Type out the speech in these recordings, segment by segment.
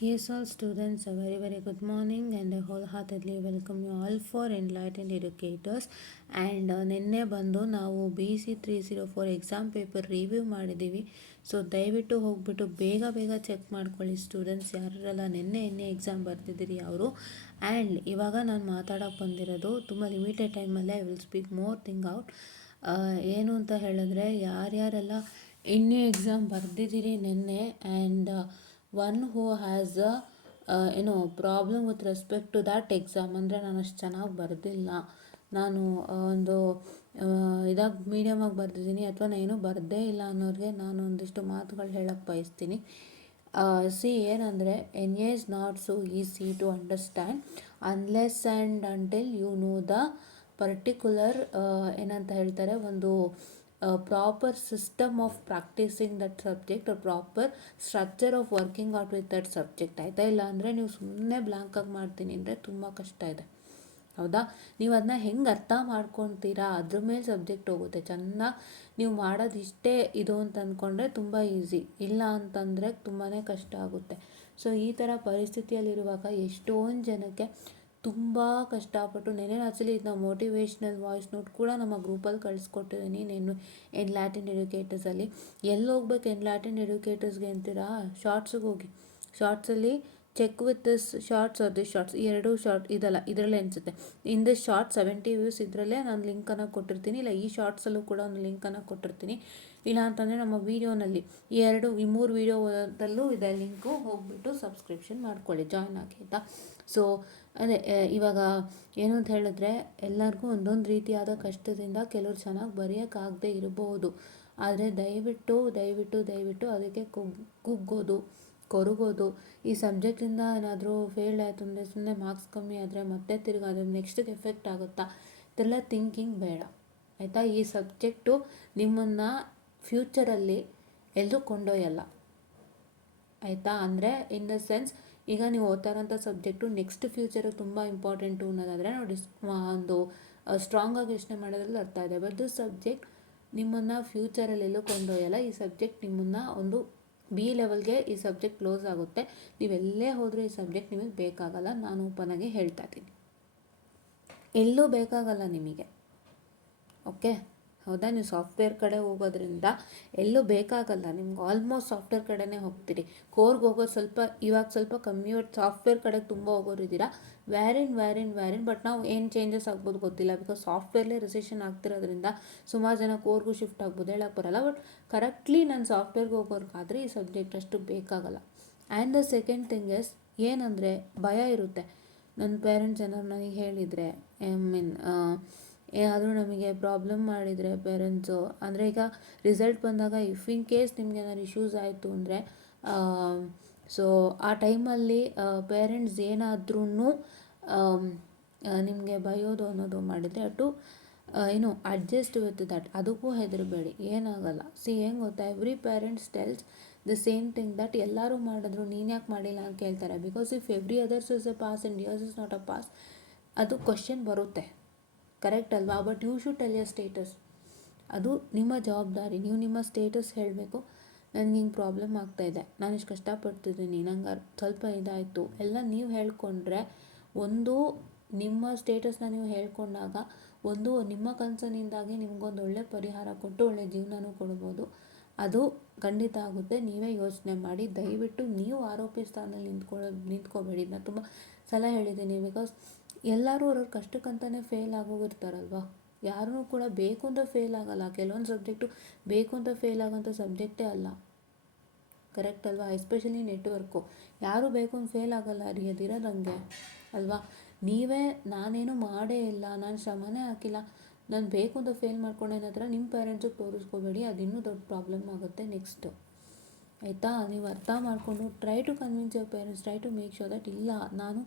Yes, all students, a very good morning and I wholeheartedly welcome you all for Enlightened Educators. And ನಿನ್ನೆ ಬಂದು ನಾವು BC304 exam paper review ಮಾಡಿದ್ದೀವಿ. So ದಯವಿಟ್ಟು ಹೋಗ್ಬಿಟ್ಟು ಬೇಗ check ಮಾಡ್ಕೊಳ್ಳಿ ಸ್ಟೂಡೆಂಟ್ಸ್ ಯಾರೆಲ್ಲ ನಿನ್ನೆ ಎಕ್ಸಾಮ್ ಬರ್ತಿದ್ದೀರಿ ಅವರು. ಆ್ಯಂಡ್ ಇವಾಗ ನಾನು ಮಾತಾಡೋಕ್ಕೆ ಬಂದಿರೋದು ತುಂಬ ಲಿಮಿಟೆಡ್ ಟೈಮಲ್ಲೇ I will speak more thing out. ಏನು ಅಂತ ಹೇಳಿದ್ರೆ ಯಾರ್ಯಾರೆಲ್ಲ ಎಕ್ಸಾಮ್ ಬರ್ದಿದ್ದೀರಿ ನಿನ್ನೆ and one who has problem with respect to that exam, ಅಂದರೆ ನಾನು ಅಷ್ಟು ಚೆನ್ನಾಗಿ ಬರೆದಿಲ್ಲ, ನಾನು ಒಂದು ಇದಾಗಿ ಮೀಡಿಯಮಾಗಿ ಬರೆದಿದ್ದೀನಿ ಅಥವಾ ನಾನು ಏನೂ ಬರದೇ ಇಲ್ಲ ಅನ್ನೋರಿಗೆ ನಾನು ಒಂದಿಷ್ಟು ಮಾತುಗಳು ಹೇಳಕ್ಕೆ ಬಯಸ್ತೀನಿ. ಏನಂದರೆ NA is not so easy to understand unless and until you know the particular ಏನಂತ ಹೇಳ್ತಾರೆ ಒಂದು proper system of practising that subject R proper structure of working out with that subject, ಆಯಿತಾ? ಇಲ್ಲ ಅಂದರೆ ನೀವು ಸುಮ್ಮನೆ ಬ್ಲ್ಯಾಂಕಾಗಿ ಮಾಡ್ತೀನಿ ಅಂದರೆ ತುಂಬ ಕಷ್ಟ ಇದೆ, ಹೌದಾ? ನೀವು ಅದನ್ನ ಹೆಂಗೆ ಅರ್ಥ ಮಾಡ್ಕೊತೀರಾ ಅದ್ರ ಮೇಲೆ ಸಬ್ಜೆಕ್ಟ್ ಹೋಗುತ್ತೆ. ಚೆನ್ನಾಗಿ ನೀವು ಮಾಡೋದು ಇಷ್ಟೇ ಇದು ಅಂತ ಅಂದ್ಕೊಂಡ್ರೆ ತುಂಬ ಈಸಿ, ಇಲ್ಲ ಅಂತಂದರೆ ತುಂಬಾ ಕಷ್ಟ ಆಗುತ್ತೆ. ಸೊ ಈ ಥರ ಪರಿಸ್ಥಿತಿಯಲ್ಲಿರುವಾಗ ಎಷ್ಟೊಂದು ಜನಕ್ಕೆ ತುಂಬ ಕಷ್ಟಪಟ್ಟು ನೆನೆ ಆ್ಯಕ್ಚುಲಿ ಇದನ್ನ ಮೋಟಿವೇಶ್ನಲ್ ವಾಯ್ಸ್ ನೋಟ್ ಕೂಡ ನಮ್ಮ ಗ್ರೂಪಲ್ಲಿ ಕಳಿಸ್ಕೊಟ್ಟಿದ್ದೀನಿ. ನಾನು ಎನ್ಲೈಟೆಂಡ್ ಎಡ್ಯುಕೇಟರ್ಸಲ್ಲಿ ಎಲ್ಲಿ ಹೋಗ್ಬೇಕು ಎನ್ಲೈಟೆಂಡ್ ಎಡ್ಯುಕೇಟರ್ಸ್ಗೆ ಅಂತೀರಾ? ಶಾರ್ಟ್ಸಿಗೆ ಹೋಗಿ. ಶಾರ್ಟ್ಸಲ್ಲಿ check with this shorts or this shorts, ಈ ಎರಡು ಶಾರ್ಟ್ ಇದಲ್ಲ ಇದರಲ್ಲೇ ಅನಿಸುತ್ತೆ. ಇನ್ ದಿಸ್ ಶಾರ್ಟ್ 70 ವ್ಯೂಸ್ ಇದರಲ್ಲೇ ನಾನು ಲಿಂಕನ್ನು ಕೊಟ್ಟಿರ್ತೀನಿ, ಇಲ್ಲ ಈ ಶಾರ್ಟ್ಸಲ್ಲೂ ಕೂಡ ಒಂದು ಲಿಂಕನ್ನು ಕೊಟ್ಟಿರ್ತೀನಿ. ಇಲ್ಲ ಅಂತಂದರೆ ನಮ್ಮ ವೀಡಿಯೋನಲ್ಲಿ ಈ ಮೂರು ವೀಡಿಯೋದಲ್ಲೂ ಇದೆ ಲಿಂಕು, ಹೋಗ್ಬಿಟ್ಟು ಸಬ್ಸ್ಕ್ರಿಪ್ಷನ್ ಮಾಡ್ಕೊಳ್ಳಿ, ಜಾಯ್ನ್ ಆಗಿ, ಆಯಿತಾ? ಸೊ ಅದೇ ಇವಾಗ ಏನು ಅಂತ ಹೇಳಿದ್ರೆ ಎಲ್ಲರಿಗೂ ಒಂದೊಂದು ರೀತಿಯಾದ ಕಷ್ಟದಿಂದ ಕೆಲವ್ರು ಚೆನ್ನಾಗಿ ಬರೆಯೋಕ್ಕಾಗದೇ ಇರಬಹುದು. ಆದರೆ ದಯವಿಟ್ಟು ಅದಕ್ಕೆ ಕುಗ್ಗೋದು ಕೊರಗೋದು, ಈ ಸಬ್ಜೆಕ್ಟಿಂದ ಏನಾದರೂ ಫೇಲ್ಡ್ ಆಯಿತು ಅಂದರೆ ಸುಮ್ಮನೆ ಮಾರ್ಕ್ಸ್ ಕಮ್ಮಿ ಆದರೆ ಮತ್ತೆ ತಿರ್ಗಿ ಅದು ನೆಕ್ಸ್ಟಿಗೆ ಎಫೆಕ್ಟ್ ಆಗುತ್ತಾ, ಇದೆಲ್ಲ ಥಿಂಕಿಂಗ್ ಬೇಡ, ಆಯಿತಾ? ಈ ಸಬ್ಜೆಕ್ಟು ನಿಮ್ಮನ್ನು ಫ್ಯೂಚರಲ್ಲಿ ಎಲ್ಲರೂ ಕೊಂಡೊಯ್ಯಲ್ಲ, ಆಯಿತಾ? ಅಂದರೆ ಇನ್ ದ ಸೆನ್ಸ್ ಈಗ ನೀವು ಓದ್ತಾ ಇರೋಂಥ ಸಬ್ಜೆಕ್ಟು ನೆಕ್ಸ್ಟ್ ಫ್ಯೂಚರಿಗೆ ತುಂಬ ಇಂಪಾರ್ಟೆಂಟು ಅನ್ನೋದಾದರೆ ನೋಡಿ ಒಂದು ಸ್ಟ್ರಾಂಗಾಗಿ ಯೋಚನೆ ಮಾಡೋದ್ರಲ್ಲಿ ಅರ್ಥ ಇದೆ. ಬಟ್ ದಿಸ್ ಸಬ್ಜೆಕ್ಟ್ ನಿಮ್ಮನ್ನು ಫ್ಯೂಚರಲ್ಲಿ ಎಲ್ಲೂ ಕೊಂಡೊಯ್ಯಲ್ಲ. ಈ ಸಬ್ಜೆಕ್ಟ್ ನಿಮ್ಮನ್ನು ಒಂದು B ಲೆವೆಲ್ಗೆ ಈ ಸಬ್ಜೆಕ್ಟ್ ಕ್ಲೋಸ್ ಆಗುತ್ತೆ. ನೀವೆಲ್ಲೇ ಹೋದರೂ ಈ ಸಬ್ಜೆಕ್ಟ್ ನಿಮಗೆ ಬೇಕಾಗಲ್ಲ, ನಾನು ಓಪನಾಗಿ ಹೇಳ್ತಾ ಇದ್ದೀನಿ, ಎಲ್ಲೂ ಬೇಕಾಗಲ್ಲ ನಿಮಗೆ, ಓಕೆ? ಹೌದಾ? ನೀವು ಸಾಫ್ಟ್ವೇರ್ ಕಡೆ ಹೋಗೋದ್ರಿಂದ ಎಲ್ಲೂ ಬೇಕಾಗಲ್ಲ ನಿಮ್ಗೆ, ಆಲ್ಮೋಸ್ಟ್ ಸಾಫ್ಟ್ವೇರ್ ಕಡೆನೇ ಹೋಗ್ತೀರಿ. ಕೋರ್ಗೆ ಹೋಗೋದು ಸ್ವಲ್ಪ ಕಮ್ಮಿ, ಬಟ್ ಸಾಫ್ಟ್ವೇರ್ ಕಡೆಗೆ ತುಂಬ ಹೋಗೋರಿದ್ದೀರಾ. ವ್ಯಾರಿನ್ ಬಟ್ ನಾವು ಏನು ಚೇಂಜಸ್ ಆಗ್ಬೋದು ಗೊತ್ತಿಲ್ಲ, ಬಿಕಾಸ್ ಸಾಫ್ಟ್ವೇರ್ಲೇ ರಿಸೆಷನ್ ಆಗ್ತಿರೋದ್ರಿಂದ ಸುಮಾರು ಜನ ಕೋರ್ಗೂ ಶಿಫ್ಟ್ ಆಗ್ಬೋದು, ಹೇಳಕ್ಕೆ ಬರಲ್ಲ. ಬಟ್ ಕರೆಕ್ಟ್ಲಿ ನಾನು ಸಾಫ್ಟ್ವೇರ್ಗೆ ಹೋಗೋರ್ಗಾದರೆ ಈ ಸಬ್ಜೆಕ್ಟ್ ಅಷ್ಟು ಬೇಕಾಗಲ್ಲ. And the second thing is ಏನಂದರೆ ಭಯ ಇರುತ್ತೆ. ನನ್ನ ಪೇರೆಂಟ್ಸ್ ಏನಾದ್ರು ನನಗೆ ಹೇಳಿದರೆ ಏನಾದರೂ ನಮಗೆ ಪ್ರಾಬ್ಲಮ್ ಮಾಡಿದರೆ ಪೇರೆಂಟ್ಸು, ಅಂದರೆ ಈಗ ರಿಸಲ್ಟ್ ಬಂದಾಗ ಇಫ್ ಇನ್ ಕೇಸ್ ನಿಮ್ಗೆ ಏನಾದ್ರು ಇಶ್ಯೂಸ್ ಆಯಿತು ಅಂದರೆ ಸೊ ಆ ಟೈಮಲ್ಲಿ ಪೇರೆಂಟ್ಸ್ ಏನಾದ್ರೂ ನಿಮಗೆ ಬೈಯೋದು ಅನ್ನೋದು ಮಾಡಿದರೆ ಅಡ್ಜಸ್ಟ್ ವಿತ್ ದಟ್, ಅದಕ್ಕೂ ಹೆದರಬೇಡಿ, ಏನಾಗಲ್ಲ. ಹೆಂಗೆ ಗೊತ್ತಾ, every parents tells the same thing that ಎಲ್ಲರೂ ಮಾಡಿದ್ರು ನೀನು ಯಾಕೆ ಮಾಡಿಲ್ಲ ಅಂತ ಕೇಳ್ತಾರೆ. Because if every others is a pass and yours is not a pass, ಅದು ಕ್ವಶನ್ ಬರುತ್ತೆ, ಕರೆಕ್ಟ್ ಅಲ್ವಾ? But you should tell your status, ಅದು ನಿಮ್ಮ ಜವಾಬ್ದಾರಿ. ನೀವು ನಿಮ್ಮ ಸ್ಟೇಟಸ್ ಹೇಳಬೇಕು, ನನಗೆ ಹಿಂಗೆ ಪ್ರಾಬ್ಲಮ್ ಆಗ್ತಾಯಿದೆ, ನಾನು ಇಷ್ಟು ಕಷ್ಟಪಡ್ತಿದ್ದೀನಿ, ನಂಗೆ ಸ್ವಲ್ಪ ಇದಾಯಿತು ಎಲ್ಲ ನೀವು ಹೇಳ್ಕೊಂಡ್ರೆ, ಒಂದು ನಿಮ್ಮ ಸ್ಟೇಟಸ್ನ ನೀವು ಹೇಳ್ಕೊಂಡಾಗ ನಿಮ್ಮ ಕನಸಿನಿಂದಾಗಿ ನಿಮಗೊಂದು ಒಳ್ಳೆ ಪರಿಹಾರ ಕೊಟ್ಟು ಒಳ್ಳೆ ಜೀವನನೂ ಕೊಡ್ಬೋದು. ಅದು ಖಂಡಿತ ಆಗುತ್ತೆ. ನೀವೇ ಯೋಚನೆ ಮಾಡಿ, ದಯವಿಟ್ಟು ನೀವು ಆರೋಪಿ ಸ್ಥಾನದಲ್ಲಿ ನಿಂತ್ಕೋಬೇಡಿ. ನಾನು ತುಂಬ ಸಲ ಹೇಳಿದ್ದೀನಿ, ಬಿಕಾಸ್ ಎಲ್ಲರೂ ಅವ್ರವ್ರ ಕಷ್ಟಕ್ಕಂತಲೇ ಫೇಲ್ ಆಗೋಗಿರ್ತಾರಲ್ವ. ಯಾರೂ ಕೂಡ ಬೇಕು ಅಂತ ಫೇಲ್ ಆಗಲ್ಲ. ಕೆಲವೊಂದು ಸಬ್ಜೆಕ್ಟು ಬೇಕು ಅಂತ ಫೇಲ್ ಆಗೋಂಥ ಸಬ್ಜೆಕ್ಟೇ ಅಲ್ಲ, ಕರೆಕ್ಟ್ ಅಲ್ವಾ? ಎಸ್ಪೆಷಲಿ ನೆಟ್ವರ್ಕು ಯಾರೂ ಬೇಕು ಅಂತ ಫೇಲ್ ಆಗಲ್ಲ ರೀ, ಅದಿರೋದು ಹಂಗೆ ಅಲ್ವಾ? ನೀವೇ ನಾನೇನು ಮಾಡೇ ಇಲ್ಲ, ನಾನು ಶ್ರಮನೇ ಹಾಕಿಲ್ಲ, ನಾನು ಬೇಕು ಅಂತ ಫೇಲ್ ಮಾಡ್ಕೊಂಡೆ ಅನ್ನೋ ಥರ ನಿಮ್ಮ ಪೇರೆಂಟ್ಸಿಗೆ ತೋರಿಸ್ಕೋಬೇಡಿ, ಅದು ಇನ್ನೂ ದೊಡ್ಡ ಪ್ರಾಬ್ಲಮ್ ಆಗುತ್ತೆ ನೆಕ್ಸ್ಟು, ಆಯಿತಾ? ನೀವು ಅರ್ಥ ಮಾಡಿಕೊಂಡು try to convince your parents, try to make sure that ಇಲ್ಲ, ನಾನು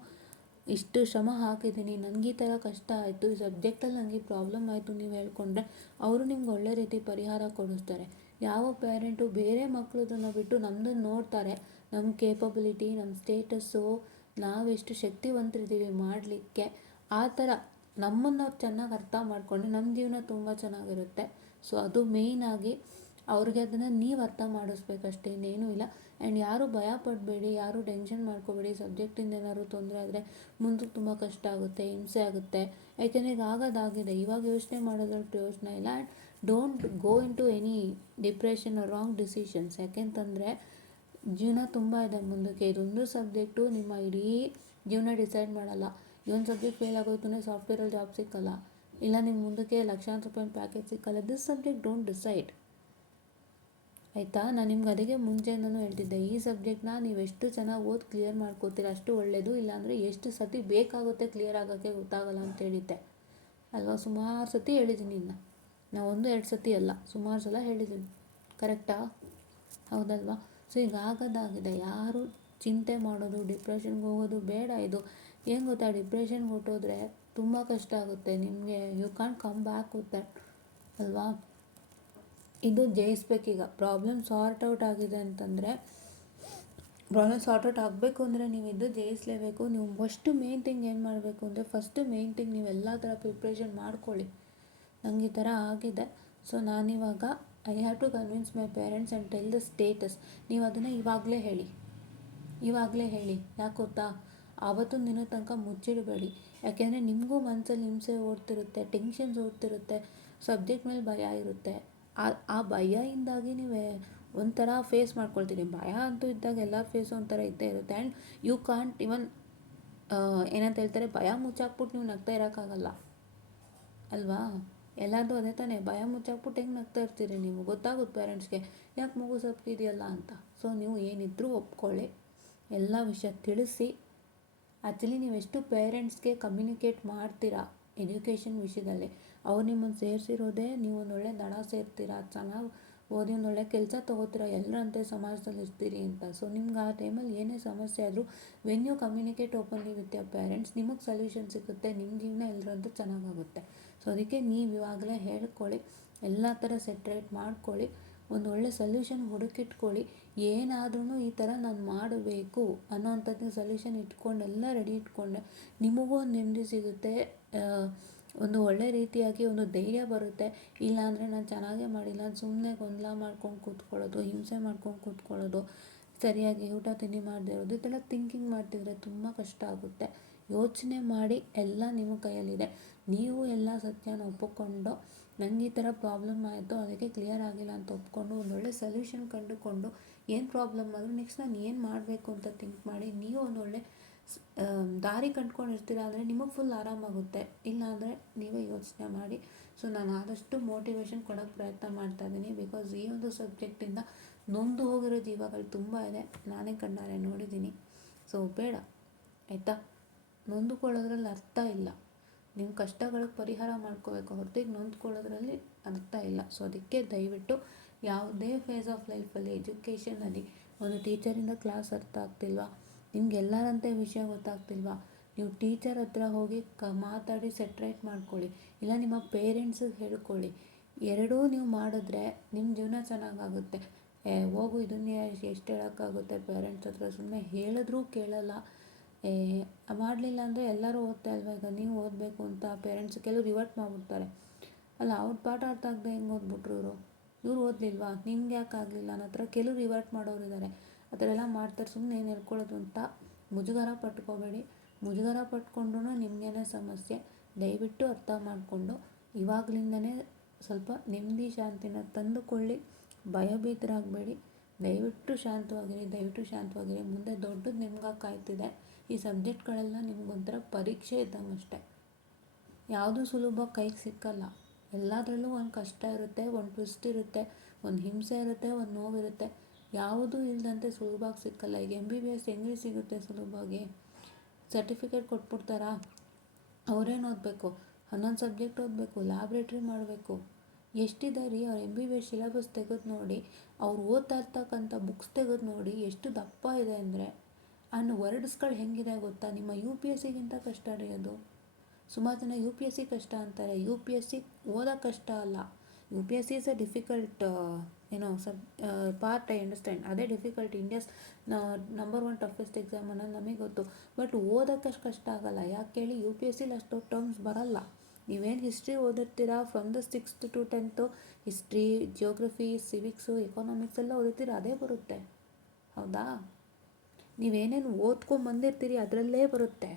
ಇಷ್ಟು ಶ್ರಮ ಹಾಕಿದ್ದೀನಿ, ನನಗೆ ಈ ಥರ ಕಷ್ಟ ಆಯಿತು, ಈ ಸಬ್ಜೆಕ್ಟಲ್ಲಿ ನನಗೆ ಪ್ರಾಬ್ಲಮ್ ಆಯಿತು ನೀವು ಹೇಳ್ಕೊಂಡ್ರೆ ಅವರು ನಿಮ್ಗೆ ಒಳ್ಳೆ ರೀತಿ ಪರಿಹಾರ ಕೊಡಿಸ್ತಾರೆ. ಯಾವ ಪೇರೆಂಟು ಬೇರೆ ಮಕ್ಕಳದನ್ನು ಬಿಟ್ಟು ನಮ್ಮದನ್ನು ನೋಡ್ತಾರೆ, ನಮ್ಮ ಕೇಪಬಿಲಿಟಿ, ನಮ್ಮ ಸ್ಟೇಟಸ್ಸು, ನಾವೆಷ್ಟು ಶಕ್ತಿವಂತರಿದ್ದೀವಿ ಮಾಡಲಿಕ್ಕೆ, ಆ ಥರ ನಮ್ಮನ್ನು ಚೆನ್ನಾಗಿ ಅರ್ಥ ಮಾಡಿಕೊಂಡ್ರೆ ನಮ್ಮ ಜೀವನ ತುಂಬ ಚೆನ್ನಾಗಿರುತ್ತೆ. ಸೊ ಅದು ಮೇಯ್ನಾಗಿ ಅವ್ರಿಗೆ ಅದನ್ನು ನೀವು ಅರ್ಥ ಮಾಡಿಸ್ಬೇಕಷ್ಟೇ, ಇನ್ನೇನೂ ಇಲ್ಲ. ಆ್ಯಂಡ್ ಯಾರೂ ಭಯ ಪಡಬೇಡಿ, ಯಾರೂ ಟೆನ್ಷನ್ ಮಾಡ್ಕೋಬೇಡಿ. ಸಬ್ಜೆಕ್ಟಿಂದ ಏನಾದ್ರು ತೊಂದರೆ ಆದರೆ ಮುಂದಕ್ಕೆ ತುಂಬ ಕಷ್ಟ ಆಗುತ್ತೆ, ಹಿಂಸೆ ಆಗುತ್ತೆ. ಯಾಕೆಂದರೆ ಈಗ ಆಗೋದಾಗಿದೆ, ಇವಾಗ ಯೋಚನೆ ಮಾಡೋದ್ರಲ್ಲಿ ಪ್ರಯೋಜನ ಇಲ್ಲ. And don't go into any depression or wrong decisions. ಯಾಕೆಂತಂದರೆ ಜೀವನ ತುಂಬ ಇದೆ ಮುಂದಕ್ಕೆ. ಇದೊಂದು ಸಬ್ಜೆಕ್ಟು ನಿಮ್ಮ ಇಡೀ ಜೀವನ ಡಿಸೈಡ್ ಮಾಡಲ್ಲ. ಈ ಒಂದು ಸಬ್ಜೆಕ್ಟ್ ಫೇಲ್ ಆಗೋಯ್ತು ಅಂದರೆ ಸಾಫ್ಟ್ವೇರಲ್ಲಿ ಜಾಬ್ ಸಿಕ್ಕಲ್ಲ, ಇಲ್ಲ ನಿಮ್ಮ ಮುಂದಕ್ಕೆ ಲಕ್ಷಾಂತರ ರೂಪಾಯಿ ಪ್ಯಾಕೇಜ್ ಸಿಕ್ಕಲ್ಲ. ದಿಸ್ ಸಬ್ಜೆಕ್ಟ್ ಡೋಂಟ್ ಡಿಸೈಡ್, ಆಯಿತಾ? ನಾನು ನಿಮ್ಗೆ ಅದಕ್ಕೆ ಮುಂಚೆಯಿಂದನೂ ಹೇಳ್ತಿದ್ದೆ, ಈ ಸಬ್ಜೆಕ್ಟ್ನ ನೀವು ಎಷ್ಟು ಚೆನ್ನಾಗಿ ಓದಿ ಕ್ಲಿಯರ್ ಮಾಡ್ಕೋತೀರ ಅಷ್ಟು ಒಳ್ಳೆಯದು. ಇಲ್ಲಾಂದರೆ ಎಷ್ಟು ಸತಿ ಬೇಕಾಗುತ್ತೆ ಕ್ಲಿಯರ್ ಆಗೋಕ್ಕೆ ಗೊತ್ತಾಗಲ್ಲ ಅಂತ ಹೇಳಿದ್ದೆ ಅಲ್ವಾ? ಸುಮಾರು ಸತಿ ಹೇಳಿದ್ದೀನಿ. ಇನ್ನು ನಾವು 1-2 ಸತಿ ಅಲ್ಲ, ಸುಮಾರು ಸಲ ಹೇಳಿದ್ದೀನಿ. ಕರೆಕ್ಟಾ? ಹೌದಲ್ವಾ? ಸೊ ಈಗ ಆಗೋದಾಗಿದೆ. ಯಾರು ಚಿಂತೆ ಮಾಡೋದು, ಡಿಪ್ರೆಷನ್ಗೆ ಹೋಗೋದು ಬೇಡ. ಇದು ಏನು ಗೊತ್ತಾ, ಡಿಪ್ರೆಷನ್ಗೆ ಹೊಟ್ಟೋದ್ರೆ ತುಂಬ ಕಷ್ಟ ಆಗುತ್ತೆ ನಿಮಗೆ. You can't come back with that ಅಲ್ವಾ? ಇದು ಜಯಿಸ್ಬೇಕೀಗ. ಪ್ರಾಬ್ಲಮ್ ಸಾರ್ಟ್ ಔಟ್ ಆಗಿದೆ ಅಂತಂದರೆ, ಪ್ರಾಬ್ಲಮ್ ಸಾರ್ಟ್ ಔಟ್ ಆಗಬೇಕು ಅಂದರೆ ನೀವು ಇದು ಜಯಿಸಲೇಬೇಕು. ನೀವು ಫಸ್ಟು ಮೇನ್ ಥಿಂಗ್ ಏನು ಮಾಡಬೇಕು ಅಂದರೆ, ಫಸ್ಟು ಮೇನ್ ಥಿಂಗ್ ನೀವು ಎಲ್ಲ ಥರ ಪ್ರಿಪ್ರೇಷನ್ ಮಾಡ್ಕೊಳ್ಳಿ. ನಂಗೆ ಈ ಥರ ಆಗಿದೆ, ಸೊ ನಾನಿವಾಗ I have to convince my parents and tell the status. ನೀವು ಅದನ್ನು ಇವಾಗಲೇ ಹೇಳಿ. ಯಾಕೆ ಗೊತ್ತಾ, ಆವತ್ತೊಂದು ದಿನದ ತನಕ ಮುಚ್ಚಿಡಬೇಡಿ. ಯಾಕೆಂದರೆ ನಿಮಗೂ ಮನಸ್ಸಲ್ಲಿ ಹಿಂಸೆ ಓಡ್ತಿರುತ್ತೆ, ಟೆನ್ಷನ್ಸ್ ಓಡ್ತಿರುತ್ತೆ, ಸಬ್ಜೆಕ್ಟ್ ಮೇಲೆ ಭಯ ಇರುತ್ತೆ. ಆ ಭಯದಿಂದಾಗಿ ನೀವು ಒಂಥರ ಫೇಸ್ ಮಾಡ್ಕೊಳ್ತೀರಿ. ಭಯ ಅಂತೂ ಇದ್ದಾಗ ಎಲ್ಲರ ಫೇಸು ಒಂಥರ ಇದ್ದೇ ಇರುತ್ತೆ. ಆ್ಯಂಡ್ ಯು ಕಾಂಟ್ ಇವನ್ ಏನಂತ ಹೇಳ್ತಾರೆ, ಭಯ ಮುಚ್ಚಾಕ್ಬಿಟ್ಟು ನೀವು ನಗ್ತಾ ಇರೋಕ್ಕಾಗಲ್ಲ ಅಲ್ವಾ? ಎಲ್ಲಾದರೂ ಅದೇ ತಾನೇ, ಭಯ ಮುಚ್ಚಾಕ್ಬಿಟ್ಟು ಹೆಂಗೆ ನಗ್ತಾ ಇರ್ತೀರಿ ನೀವು? ಗೊತ್ತಾಗುತ್ತೆ ಪೇರೆಂಟ್ಸ್ಗೆ, ಯಾಕೆ ಮಗು ಸಪ್ಪಿದೆಯಲ್ಲ ಅಂತ. ಸೊ ನೀವು ಏನಿದ್ರೂ ಒಪ್ಕೊಳ್ಳಿ, ಎಲ್ಲ ವಿಷಯ ತಿಳಿಸಿ. ಆ್ಯಕ್ಚುಲಿ ನೀವೆಷ್ಟು ಪೇರೆಂಟ್ಸ್ಗೆ ಕಮ್ಯುನಿಕೇಟ್ ಮಾಡ್ತೀರಾ ಎಜುಕೇಷನ್ ವಿಷಯದಲ್ಲಿ, ಅವ್ರು ನಿಮ್ಮನ್ನು ಸೇರಿಸಿರೋದೇ ನೀವು ಒಂದು ಒಳ್ಳೆ ದಡ ಸೇರ್ತೀರಾ, ಚೆನ್ನಾಗಿ ಓದಿ ಒಂದು ಒಳ್ಳೆ ಕೆಲಸ ತೊಗೋತೀರಾ, ಎಲ್ಲರಂತೆ ಸಮಾಜದಲ್ಲಿ ಇರ್ತೀರಿ ಅಂತ. ಸೊ ನಿಮ್ಗೆ ಆ ಟೈಮಲ್ಲಿ ಏನೇ ಸಮಸ್ಯೆ ಆದರೂ when you communicate openly with your parents, ನಿಮಗೆ ಸೊಲ್ಯೂಷನ್ ಸಿಗುತ್ತೆ, ನಿಮ್ಮ ಜೀವನ ಎಲ್ಲರಂತೂ ಚೆನ್ನಾಗಾಗುತ್ತೆ. ಸೊ ಅದಕ್ಕೆ ನೀವು ಇವಾಗಲೇ ಹೇಳ್ಕೊಳ್ಳಿ, ಎಲ್ಲ ಥರ ಸೆಟ್ರೇಟ್ ಮಾಡ್ಕೊಳ್ಳಿ, ಒಂದು ಒಳ್ಳೆ ಸೊಲ್ಯೂಷನ್ ಹುಡುಕಿಟ್ಕೊಳ್ಳಿ. ಏನಾದ್ರೂ ಈ ಥರ ನಾನು ಮಾಡಬೇಕು ಅನ್ನೋವಂಥದ್ದು ಸೊಲ್ಯೂಷನ್ ಇಟ್ಕೊಂಡು ಎಲ್ಲ ರೆಡಿ ಇಟ್ಕೊಂಡೆ ನಿಮಗೂ ಒಂದು ನೆಮ್ಮದಿ ಸಿಗುತ್ತೆ, ಒಂದು ಒಳ್ಳೆ ರೀತಿಯಾಗಿ ಒಂದು ಧೈರ್ಯ ಬರುತ್ತೆ. ಇಲ್ಲಾಂದರೆ ನಾನು ಚೆನ್ನಾಗೇ ಮಾಡಿಲ್ಲ, ಸುಮ್ಮನೆ ಗೊಂದಲ ಮಾಡ್ಕೊಂಡು ಕೂತ್ಕೊಳ್ಳೋದು, ಹಿಂಸೆ ಮಾಡ್ಕೊಂಡು ಕೂತ್ಕೊಳ್ಳೋದು, ಸರಿಯಾಗಿ ಊಟ ತಿಂಡಿ ಮಾಡದೇ ಇರೋದು, ಇದೆಲ್ಲ ಥಿಂಕಿಂಗ್ ಮಾಡ್ತಿದ್ರೆ ತುಂಬ ಕಷ್ಟ ಆಗುತ್ತೆ. ಯೋಚನೆ ಮಾಡಿ, ಎಲ್ಲ ನಿಮ್ಮ ಕೈಯಲ್ಲಿದೆ. ನೀವು ಎಲ್ಲ ಸತ್ಯನ ಒಪ್ಪಿಕೊಂಡು, ನನಗೆ ಈ ಥರ ಪ್ರಾಬ್ಲಮ್ ಆಯಿತು, ಅದಕ್ಕೆ ಕ್ಲಿಯರ್ ಆಗಿಲ್ಲ ಅಂತ ಒಪ್ಕೊಂಡು ಒಂದೊಳ್ಳೆ ಸೊಲ್ಯೂಷನ್ ಕಂಡುಕೊಂಡು, ಏನು ಪ್ರಾಬ್ಲಮ್ ಆದರೂ ನೆಕ್ಸ್ಟ್ ನಾನು ಏನು ಮಾಡಬೇಕು ಅಂತ ಥಿಂಕ್ ಮಾಡಿ ನೀವು ಒಂದೊಳ್ಳೆ ದಾರಿ ಕಂಡುಕೊಂಡಿರ್ತೀರ ಅಂದರೆ ನಿಮಗೆ ಫುಲ್ ಆರಾಮಾಗುತ್ತೆ. ಇಲ್ಲಾಂದರೆ ನೀವೇ ಯೋಚನೆ ಮಾಡಿ. ಸೊ ನಾನು ಆದಷ್ಟು ಮೋಟಿವೇಶನ್ ಕೊಡೋಕ್ಕೆ ಪ್ರಯತ್ನ ಮಾಡ್ತಾಯಿದ್ದೀನಿ. ಬಿಕಾಸ್ ಈ ಒಂದು ಸಬ್ಜೆಕ್ಟಿಂದ ನೊಂದು ಹೋಗಿರೋ ಜೀವಗಳು ತುಂಬ ಇದೆ, ನಾನೇ ಕಣ್ಣಾರೆ ನೋಡಿದ್ದೀನಿ. ಸೊ ಬೇಡ, ಆಯಿತಾ? ನೊಂದುಕೊಳ್ಳೋದ್ರಲ್ಲಿ ಅರ್ಥ ಇಲ್ಲ. ನಿಮ್ಮ ಕಷ್ಟಗಳಿಗೆ ಪರಿಹಾರ ಮಾಡ್ಕೋಬೇಕು ಹೊರತು ನೊಂದ್ಕೊಳ್ಳೋದ್ರಲ್ಲಿ ಅರ್ಥ ಇಲ್ಲ. ಸೊ ಅದಕ್ಕೆ ದಯವಿಟ್ಟು ಯಾವುದೇ ಫೇಸ್ ಆಫ್ ಲೈಫಲ್ಲಿ ಎಜುಕೇಷನಲ್ಲಿ ಒಂದು ಟೀಚರಿಂದ ಕ್ಲಾಸ್ ಅರ್ಥ ಆಗ್ತಿಲ್ವಾ, ನಿಮ್ಗೆ ಎಲ್ಲರಂತೆ ವಿಷಯ ಗೊತ್ತಾಗ್ತಿಲ್ವಾ, ನೀವು ಟೀಚರ್ ಹತ್ರ ಹೋಗಿ ಮಾತಾಡಿ ಸೆಟ್ರೇಟ್ ಮಾಡ್ಕೊಳ್ಳಿ, ಇಲ್ಲ ನಿಮ್ಮ ಪೇರೆಂಟ್ಸಿಗೆ ಹೇಳ್ಕೊಳ್ಳಿ. ಎರಡೂ ನೀವು ಮಾಡಿದ್ರೆ ನಿಮ್ಮ ಜೀವನ ಚೆನ್ನಾಗಾಗುತ್ತೆ. ಹೋಗು ಇದನ್ನೇ ಎಷ್ಟು ಹೇಳೋಕ್ಕಾಗುತ್ತೆ ಪೇರೆಂಟ್ಸ್ ಹತ್ರ, ಸುಮ್ಮನೆ ಹೇಳಿದ್ರೂ ಕೇಳಲ್ಲ. ಮಾಡಲಿಲ್ಲ ಅಂದರೆ ಎಲ್ಲರೂ ಓದ್ತಾ ಇಲ್ವಾ, ಈಗ ನೀವು ಓದಬೇಕು ಅಂತ ಪೇರೆಂಟ್ಸ್ ಕೆಲವು ರಿವರ್ಟ್ ಮಾಡಿಬಿಡ್ತಾರೆ. ಅಲ್ಲ, ಅವ್ರ ಪಾಠ ಅರ್ಥ ಆಗದೆ ಹೆಂಗೆ ಓದ್ಬಿಟ್ರು ಇವ್ರು ಓದಲಿಲ್ವಾ, ನಿಮ್ಗೆ ಯಾಕೆ ಆಗಲಿಲ್ಲ ಅನ್ನೋ ಹತ್ರ ಕೆಲವು ರಿವರ್ಟ್ ಮಾಡೋರು ಇದ್ದಾರೆ. ಆ ಥರ ಎಲ್ಲ ಮಾಡ್ತಾರೆ. ಸುಮ್ಮನೆ ಏನು ಹೇಳ್ಕೊಳ್ಳೋದು ಅಂತ ಮುಜುಗರ ಪಟ್ಕೋಬೇಡಿ. ಮುಜುಗರ ಪಟ್ಕೊಂಡ್ರೂ ನಿಮಗೇನೆ ಸಮಸ್ಯೆ. ದಯವಿಟ್ಟು ಅರ್ಥ ಮಾಡಿಕೊಂಡು ಇವಾಗಲಿಂದನೇ ಸ್ವಲ್ಪ ನೆಮ್ಮದಿ ಶಾಂತಿನ ತಂದುಕೊಳ್ಳಿ. ಭಯಭೀತರಾಗಬೇಡಿ. ದಯವಿಟ್ಟು ಶಾಂತವಾಗಿರಿ. ಮುಂದೆ ದೊಡ್ಡದು ನಿಮ್ಗೆ ಕಾಯ್ತಿದೆ. ಈ ಸಬ್ಜೆಕ್ಟ್ಗಳೆಲ್ಲ ನಿಮ್ಗೊಂಥರ ಪರೀಕ್ಷೆ ಇದ್ದಂಗೆ ಅಷ್ಟೆ. ಯಾವುದೂ ಸುಲಭ ಕೈಗೆ ಸಿಕ್ಕಲ್ಲ. ಎಲ್ಲದರಲ್ಲೂ ಒಂದು ಕಷ್ಟ ಇರುತ್ತೆ, ಒಂದು ಟ್ವಿಸ್ಟ್ ಇರುತ್ತೆ, ಒಂದು ಹಿಂಸೆ ಇರುತ್ತೆ, ಒಂದು ನೋವಿರುತ್ತೆ. ಯಾವುದೂ ಇಲ್ಲದಂತೆ ಸುಲಭವಾಗಿ ಸಿಕ್ಕಲ್ಲ. ಈಗ MBBS ಹೆಂಗೆ ಸಿಗುತ್ತೆ ಸುಲಭವಾಗಿ? ಸರ್ಟಿಫಿಕೇಟ್ ಕೊಟ್ಬಿಡ್ತಾರಾ? ಅವರೇನು ಓದಬೇಕು? 11 ಸಬ್ಜೆಕ್ಟ್ ಓದಬೇಕು, ಲ್ಯಾಬ್ರೇಟ್ರಿ ಮಾಡಬೇಕು. ಎಷ್ಟಿದೆ ರೀ, ಅವ್ರು MBBS ಸಿಲೆಬಸ್ ತೆಗೆದು ನೋಡಿ, ಅವ್ರು ಓದ್ತಾ ಇರ್ತಕ್ಕಂಥ ಬುಕ್ಸ್ ತೆಗೆದು ನೋಡಿ ಎಷ್ಟು ದಪ್ಪ ಇದೆ ಅಂದರೆ. ಆ್ಯಂಡ್ ವರ್ಡ್ಸ್ಗಳು ಹೆಂಗಿದೆ ಗೊತ್ತಾ, ನಿಮ್ಮ UPSCಗಿಂತ ಕಷ್ಟ ರೀ ಅದು. ಸುಮಾರು ಜನ UPSC ಕಷ್ಟ ಅಂತಾರೆ. UPSC ಓದೋಕ್ಕೆ ಕಷ್ಟ ಅಲ್ಲ. UPSC is a difficult part, I understand. ಅದೇ difficult, India's number 1 toughest exam ಅನ್ನೋದು ನಮಗೆ ಗೊತ್ತು. ಬಟ್ ಓದೋಕ್ಕೆ ಕಷ್ಟ ಆಗಲ್ಲ. ಯಾಕೆ ಹೇಳಿ, UPSCಲಿ ಅಷ್ಟು ಟರ್ಮ್ಸ್ ಬರಲ್ಲ. ನೀವೇನು ಹಿಸ್ಟ್ರಿ ಓದಿರ್ತೀರಾ from the 6th to 10th, history, geography, civics, economics ಎಲ್ಲ ಓದಿರ್ತೀರ, ಅದೇ ಬರುತ್ತೆ. ಹೌದಾ? ನೀವೇನೇನು ಓದ್ಕೊಂಬಂದಿರ್ತೀರಿ ಅದರಲ್ಲೇ ಬರುತ್ತೆ,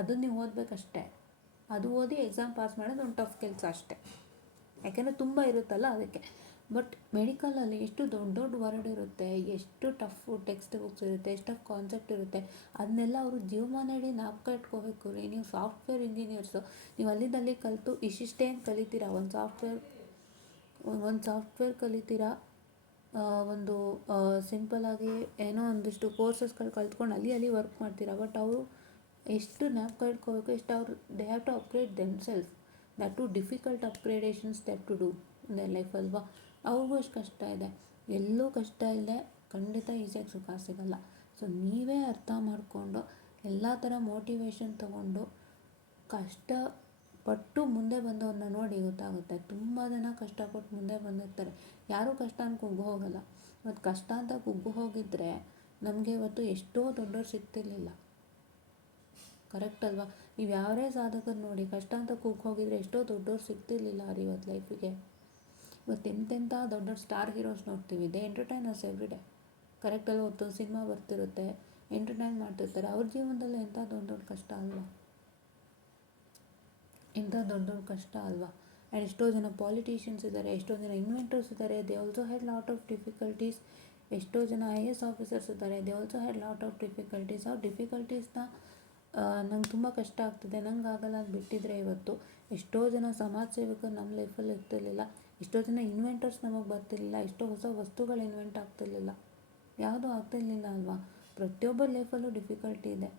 ಅದನ್ನು ನೀವು ಓದಬೇಕಷ್ಟೆ. ಅದು ಓದಿ ಎಕ್ಸಾಮ್ ಪಾಸ್ ಮಾಡೋದು ಒಂದು ಟಫ್ ಕೆಲಸ ಅಷ್ಟೆ, ಯಾಕೆಂದರೆ ತುಂಬ ಇರುತ್ತಲ್ಲ ಅದಕ್ಕೆ. ಬಟ್ ಮೆಡಿಕಲಲ್ಲಿ ಎಷ್ಟು ದೊಡ್ಡ ದೊಡ್ಡ ವರ್ಡ್ ಇರುತ್ತೆ, ಎಷ್ಟು ಟಫ್ ಟೆಕ್ಸ್ಟ್ ಬುಕ್ಸ್ ಇರುತ್ತೆ, ಎಷ್ಟು ಟಫ್ ಕಾನ್ಸೆಪ್ಟ್ ಇರುತ್ತೆ, ಅದನ್ನೆಲ್ಲ ಅವರು ಜೀವಮಾನ ಇಡೀ ಜ್ಞಾಪಕ ಇಟ್ಕೋಬೇಕು ರೀ. ನೀವು ಸಾಫ್ಟ್ವೇರ್ ಇಂಜಿನಿಯರ್ಸು, ನೀವು ಅಲ್ಲಿಂದಲ್ಲಿ ಕಲಿತು ಇಷ್ಟಿಷ್ಟೇ ಏನು ಕಲಿತೀರಾ, ಒಂದು ಸಾಫ್ಟ್ವೇರ್ ಕಲಿತೀರಾ, ಒಂದು ಸಿಂಪಲಾಗಿ ಏನೋ ಒಂದಿಷ್ಟು ಕೋರ್ಸಸ್ಗಳು ಕಲ್ತ್ಕೊಂಡು ಅಲ್ಲಿ ವರ್ಕ್ ಮಾಡ್ತೀರಾ. ಬಟ್ ಅವರು ಎಷ್ಟು ಜ್ಞಾಪಕ ಇಟ್ಕೋಬೇಕು, ಎಷ್ಟು ಅವರು they have to upgrade themselves, that to difficult upgradations that to do in their life ಅಲ್ವಾ. ಅವ್ರಿಗೂ ಅಷ್ಟು ಕಷ್ಟ ಇದೆ, ಎಲ್ಲೂ ಕಷ್ಟ ಇಲ್ಲದೆ ಖಂಡಿತ ಈಸಿಯಾಗಿ ಸುಖ ಸಿಗಲ್ಲ. ಸೊ ನೀವೇ ಅರ್ಥ ಮಾಡಿಕೊಂಡು ಎಲ್ಲ ಥರ ಮೋಟಿವೇಶನ್ ತೊಗೊಂಡು ಕಷ್ಟಪಟ್ಟು ಮುಂದೆ ಬಂದವ್ರನ್ನ ನೋಡಿ ಗೊತ್ತಾಗುತ್ತೆ. ತುಂಬ ಜನ ಕಷ್ಟಪಟ್ಟು ಮುಂದೆ ಬಂದಿರ್ತಾರೆ, ಯಾರೂ ಕಷ್ಟ ಅಂತ ಕುಗ್ಗು ಹೋಗಲ್ಲ. ಇವತ್ತು ಕಷ್ಟ ಅಂತ ಕುಗ್ಗು ಹೋಗಿದ್ರೆ ನಮಗೆ ಇವತ್ತು ಎಷ್ಟೋ ದೊಡ್ಡವ್ರು ಸಿಗ್ತಿರ್ಲಿಲ್ಲ. ಕರೆಕ್ಟ್ ಅಲ್ವಾ? ನೀವು ಯಾರೇ ಸಾಧಕರು ನೋಡಿ, ಕಷ್ಟ ಅಂತ ಕುಗ್ಗು ಹೋಗಿದ್ರೆ ಎಷ್ಟೋ ದೊಡ್ಡವ್ರು ಸಿಗ್ತಿರ್ಲಿಲ್ಲ ಅವ್ರು ಇವತ್ತು ಲೈಫಿಗೆ. ಇವತ್ತು ಎಂತೆಂಥ ದೊಡ್ಡ ಸ್ಟಾರ್ ಹೀರೋಸ್ ನೋಡ್ತೀವಿ, they entertain us every day. ಕರೆಕ್ಟಲ್ಲಿ ಹೊತ್ತು ಸಿನಿಮಾ ಬರ್ತಿರುತ್ತೆ, ಎಂಟರ್ಟೈನ್ ಮಾಡ್ತಿರ್ತಾರೆ. ಅವ್ರ ಜೀವನದಲ್ಲಿ ಎಂಥ ದೊಡ್ಡ ಕಷ್ಟ ಅಲ್ವಾ, ಎಂಥ ದೊಡ್ಡ ಕಷ್ಟ ಅಲ್ವಾ. ಆ್ಯಂಡ್ ಎಷ್ಟೋ ಜನ ಪಾಲಿಟಿಷಿಯನ್ಸ್ ಇದ್ದಾರೆ, ಎಷ್ಟೋ ಜನ ಇನ್ವೆಂಟರ್ಸ್ ಇದ್ದಾರೆ, they also had lot of difficulties. ಎಷ್ಟೋ ಜನ IAS ಆಫೀಸರ್ಸ್ ಇದ್ದಾರೆ, they also had lot of difficulties. ಆ ಡಿಫಿಕಲ್ಟೀಸ್ನ ನಂಗೆ ತುಂಬ ಕಷ್ಟ ಆಗ್ತಿದೆ, ನಂಗೆ ಆಗಲ್ಲ ಅಂತ ಬಿಟ್ಟಿದ್ರೆ ಇವತ್ತು ಎಷ್ಟೋ ಜನ ಸಮಾಜ ಸೇವಕರು ನಮ್ಮ ಲೈಫಲ್ಲಿ ಇರ್ತಿರ್ಲಿಲ್ಲ, ಎಷ್ಟೋ ಜನ ಇನ್ವೆಂಟರ್ಸ್ ನಮಗೆ ಬರ್ತಿರ್ಲಿಲ್ಲ, ಎಷ್ಟೋ ಹೊಸ ವಸ್ತುಗಳು ಇನ್ವೆಂಟ್ ಆಗ್ತಿರ್ಲಿಲ್ಲ, ಯಾವುದೂ ಆಗ್ತಿರ್ಲಿಲ್ಲ ಅಲ್ವಾ. ಪ್ರತಿಯೊಬ್ಬರ ಲೈಫಲ್ಲೂ ಡಿಫಿಕಲ್ಟಿ ಇದೆ.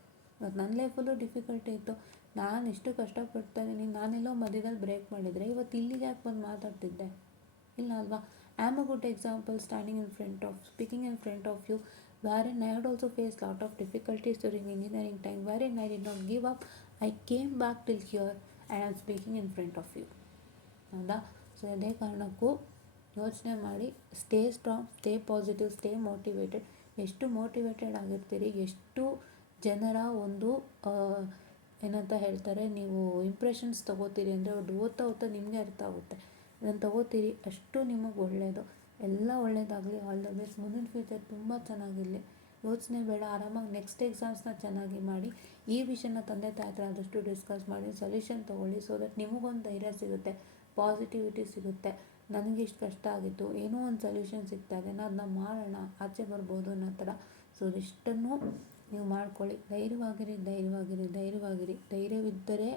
ಮತ್ತು ನನ್ನ ಲೈಫಲ್ಲೂ ಡಿಫಿಕಲ್ಟಿ ಇತ್ತು. ನಾನು ಎಷ್ಟು ಕಷ್ಟಪಡ್ತಾ ಇದ್ದೀನಿ, ನಾನೆಲ್ಲೋ ಮಧ್ಯದಲ್ಲಿ ಬ್ರೇಕ್ ಮಾಡಿದರೆ ಇವತ್ತು ಇಲ್ಲಿಗೆ ಯಾಕೆ ಬಂದು ಮಾತಾಡ್ತಿದ್ದೆ, ಇಲ್ಲ ಅಲ್ವಾ. I am a good example speaking in front of you, wherein I had also faced lot of difficulties during engineering time, wherein I did not give up. I came back till here and I am speaking in front of you. ಹೌದಾ? So ಅದೇ ಕಾರಣಕ್ಕೂ ಯೋಚನೆ ಮಾಡಿ, stay strong, stay positive, stay motivated. ಎಷ್ಟು motivated ಆಗಿರ್ತೀರಿ, ಎಷ್ಟು ಜನರ ಒಂದು ಏನಂತ ಹೇಳ್ತಾರೆ, ನೀವು ಇಂಪ್ರೆಷನ್ಸ್ ತೊಗೋತೀರಿ ಅಂದರೆ ಅವ್ರು ಓದ್ತಾ ನಿಮಗೆ ಅರ್ಥ ಆಗುತ್ತೆ, ಅದನ್ನು ತೊಗೋತೀರಿ, ಅಷ್ಟು ನಿಮಗೆ ಒಳ್ಳೆಯದು. ಎಲ್ಲ ಒಳ್ಳೆಯದಾಗಲಿ, ಆಲ್ ದ ಬೆಸ್ಟ್. ಮುಂದಿನ ಫ್ಯೂಚರ್ ತುಂಬ ಚೆನ್ನಾಗಿರಲಿ. ಯೋಚನೆ ಬೇಡ, ಆರಾಮಾಗಿ ನೆಕ್ಸ್ಟ್ ಎಕ್ಸಾಮ್ಸ್ನ ಚೆನ್ನಾಗಿ ಮಾಡಿ. ಈ ವಿಷಯನ ತಂದೆ ತಾಯಿ ಹತ್ರ ಆದಷ್ಟು ಡಿಸ್ಕಸ್ ಮಾಡಿ ಸೊಲ್ಯೂಷನ್ ತೊಗೊಳ್ಳಿ. ಸೊ ದಟ್ ನಿಮಗೊಂದು ಧೈರ್ಯ ಸಿಗುತ್ತೆ, ಪಾಸಿಟಿವಿಟಿ ಸಿಗುತ್ತೆ. ನನಗಿಷ್ಟು ಕಷ್ಟ ಆಗಿತ್ತು, ಏನೋ ಒಂದು ಸೊಲ್ಯೂಷನ್ ಸಿಗ್ತಾಯಿದೆ, ನಾನು ಅದನ್ನ ಮಾಡೋಣ, ಆಚೆ ಬರ್ಬೋದು ಅನ್ನೋ ಥರ. ಸೊ ಇಷ್ಟನ್ನು ನೀವು ಮಾಡ್ಕೊಳ್ಳಿ. ಧೈರ್ಯವಾಗಿರಿ. ಧೈರ್ಯವಿದ್ದರೆ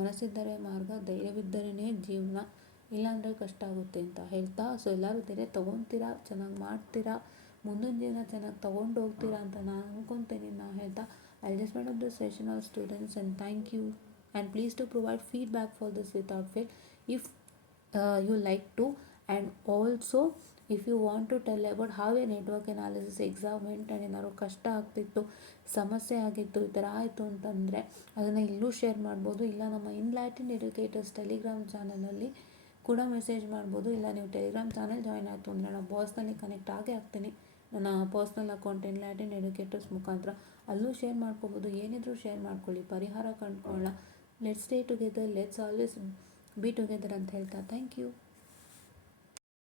ಮನಸ್ಸಿದ್ದರೆ ಮಾರ್ಗ, ಧೈರ್ಯವಿದ್ದರೇ ಜೀವನ, ಇಲ್ಲಾಂದರೆ ಕಷ್ಟ ಆಗುತ್ತೆ ಅಂತ ಹೇಳ್ತಾ, ಸೊ ಎಲ್ಲರೂ ಧೈರ್ಯ ತೊಗೊತೀರಾ, ಚೆನ್ನಾಗಿ ಮಾಡ್ತೀರಾ, ಮುಂದಿನ ಜೀವನ ಚೆನ್ನಾಗಿ ತೊಗೊಂಡು ಹೋಗ್ತೀರಾ ಅಂತ ನಾನು ಅಂದ್ಕೊತೀನಿ. ನಾನು ಹೇಳ್ತಾ, I just mend of the session of students and thank you and please to provide feedback for this without fail if you like to. And also if you want to tell about how a network analysis exam went and ಏನಾದ್ರು ಕಷ್ಟ ಆಗ್ತಿತ್ತು, ಸಮಸ್ಯೆ ಆಗಿತ್ತು, ಈ ಥರ ಆಯಿತು ಅಂತಂದರೆ ಅದನ್ನು ಇಲ್ಲೂ ಶೇರ್ ಮಾಡ್ಬೋದು. ಇಲ್ಲ ನಮ್ಮ ಎನ್ಲೈಟನ್ಡ್ ಎಡ್ಯುಕೇಟರ್ಸ್ ಟೆಲಿಗ್ರಾಮ್ ಚಾನಲಲ್ಲಿ ಕೂಡ ಮೆಸೇಜ್ ಮಾಡ್ಬೋದು. ಇಲ್ಲ ನೀವು ಟೆಲಿಗ್ರಾಮ್ ಚಾನಲ್ ಜಾಯ್ನ್ ಆಯಿತು ಅಂದರೆ ನಾನು ಪರ್ಸ್ನಲಿ ಕನೆಕ್ಟ್ ಆಗೇ ಆಗ್ತೀನಿ, ನನ್ನ ಪರ್ಸ್ನಲ್ ಅಕೌಂಟ್ ಎನ್ಲೈಟನ್ಡ್ ಎಡ್ಯುಕೇಟರ್ಸ್ ಮುಖಾಂತರ, ಅಲ್ಲೂ ಶೇರ್ ಮಾಡ್ಕೋಬೋದು. ಏನಿದ್ರು ಶೇರ್ ಮಾಡ್ಕೊಳ್ಳಿ, ಪರಿಹಾರ ಕಂಡುಕೊಳ್ಳೋಣ. Let's stay together, let's always be together ಅಂತ ಹೇಳ್ತಾ ಥ್ಯಾಂಕ್ ಯು.